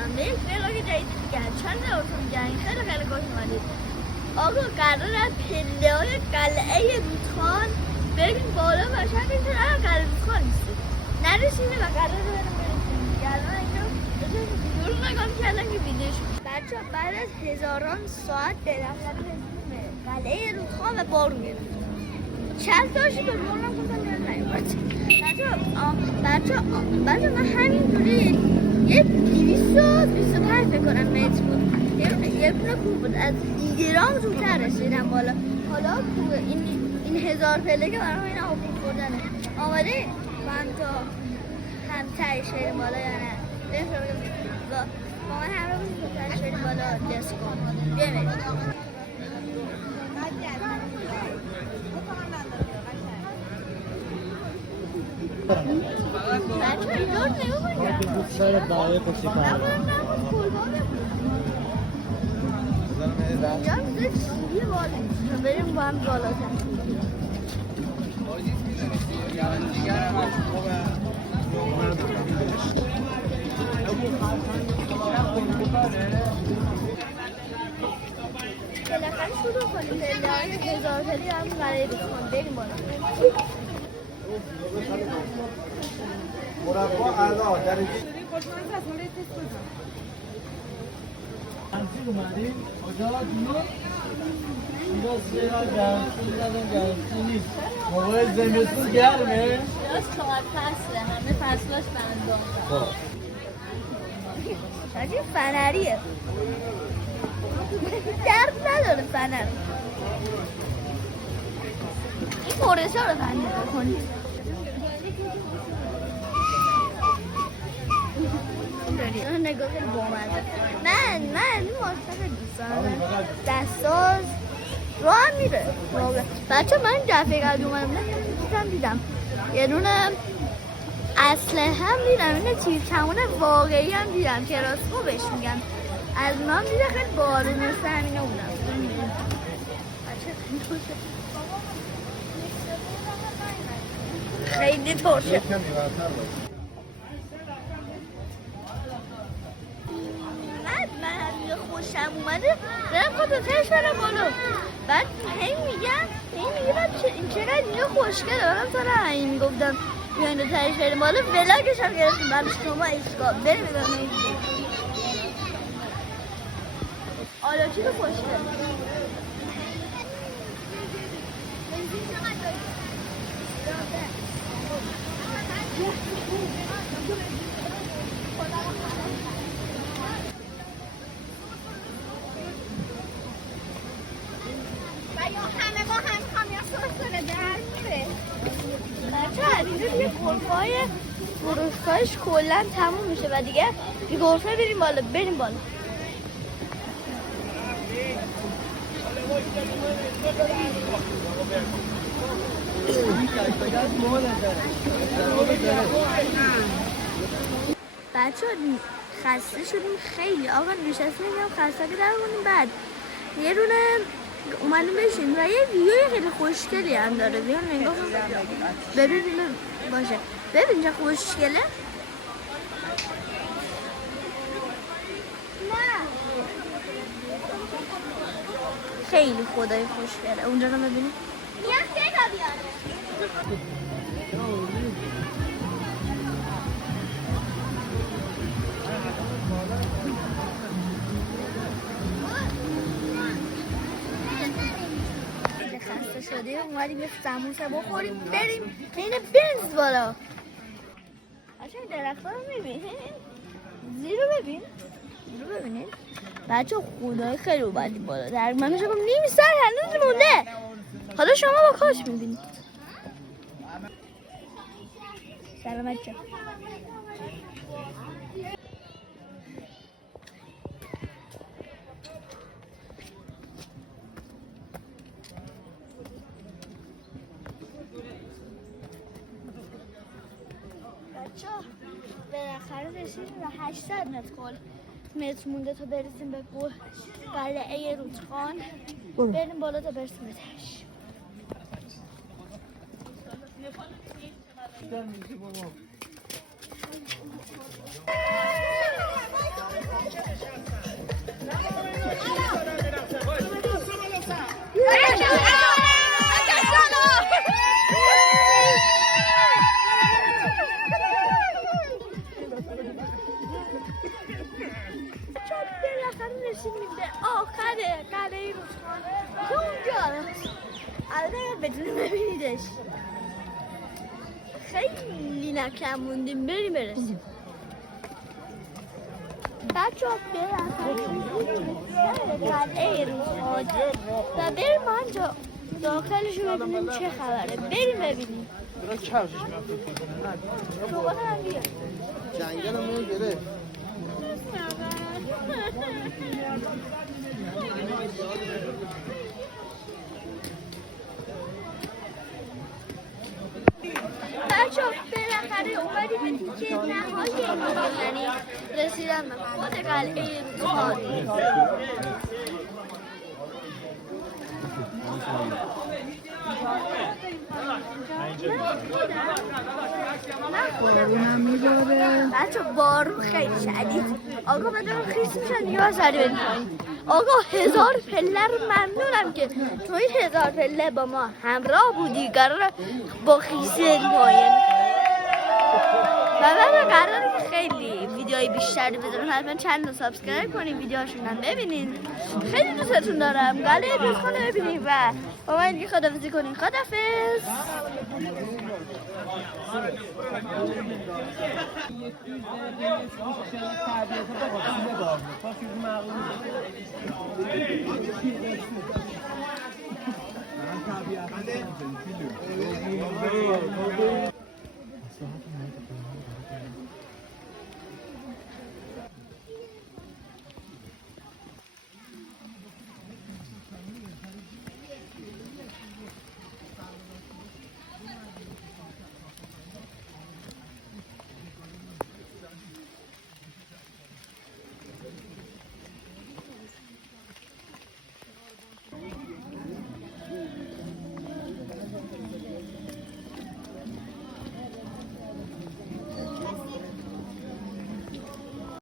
یک ولاگ جدید دیگه چند دارتون میگن خیلی خوش اومدید. آقا قرار از پله های قلعه رودخان بریم بالا و شاید اینجا قلعه رودخان نیست نرسیده و قرار بریم دیگه. الان اینجا ویدیو رو نگاه میکردم که ویدیوش بچه بعد از هزاران ساعت بالاخره رسیدیم به قلعه رودخان و بارون گرفت. چند تاشی به بارونم گفتم نیومد. بچه من همینجوری یه 225 بکنم متر بود یه پونه کوه بود از ایگرام زودتر رسیدم بالا. حالا کوه این 1000 پله که برام این آب خوردنه آماده من تا همتر شهر بالا یا نه با من همه بود همتر شهر بالا دست کن بیمید بچه اینجا نگاه اینجا میزه سیری بالا بریم با هم بالا بالاخره شروع کنیم پله های 1000 پله هم برای رودخان بریم بالا. مربا اعلا درجه انتی اومدیم کجا دیو اینجا سیرا گرمسی زدن گرمسی نیست موقع زمستون گرمه راست چقدر فصله همه فصلاش بندان شاید فنریه درد نداره فنر این پورسه رو فنر کنید نگاه خیلی بامزه من این ماشین خیلی دوست دارم دستاز راه هم میره بچه من دفعه قبل اومدم دیدم یه دونه اسلحه هم دیدم اینه تیر کمون واقعی هم دیدم که راستو بهش میگن از اونا هم دیدم خیلی بارون مثل همینه بودم خیلی ترشه من خوشم اومده برم خودتش برم بالا بعد هی میگم این چقدر اینجا خوشگل دارم تا همین میگفتم بیاین دو ترش بریم بالا ولاگش هم گرفتیم برای شما ایسکا بریم بگم آلاچی رو خوشگل فروشگاهش کلا تموم میشه و دیگه گرفه بریم بالا بچه خسته شدیم خیلی آقا نشستیم میگم خسته که در بودیم بعد یه رونه اومدیم بشیم و یه ویوی خیلی خوشگلی هم داره بیان نگاه ببینیم باشه ببین چه خوشگله نه خیلی خدای خوشگله اونجا رو ببینیم شده اومدیم یه سموسه بخوریم بریم اینه بنز بالا بچه درخت ها رو میبینید زیر رو ببینید بچه خدای خیلی اومدیم بالا در منو شکم نیم سر هنوز مونده حالا شما با کاش میبینید سلام بچه بالاخره رسیدیم و 800 متر مونده تا برسیم به قلعه رودخان بریم بالا تا برسیم به تهش رودخانه که اونجا البته بدون ببینیدش خیلی نکم موندیم بریم برسیم بچه ها قلعه رودخانه و بریم آنجا داخلش رو ببینیم چه خبره بریم ببینیم صحبت هم بیا جنگل همون گره بچه ها بالاخره اومدیم به تیکه نهایی یعنی رسیدم به خود قلعه رودخانه بچه بارون خیلی شدید آقا بدون خیس میشن دیگه باید سری بریم پایین آقا 1000 پله رو ممنونم که تو این 1000 پله با ما همراه بودی قرار با خیس بریم پایین و من قراره که خیلی ویدیوهای بیشتری بذارم حتما چند تا سابسکرایب کنین ویدیوهاشون هم ببینین خیلی دوستتون دارم قلعه رودخانه ببینین و با من دیگه خداحافظی کنین خداحافظ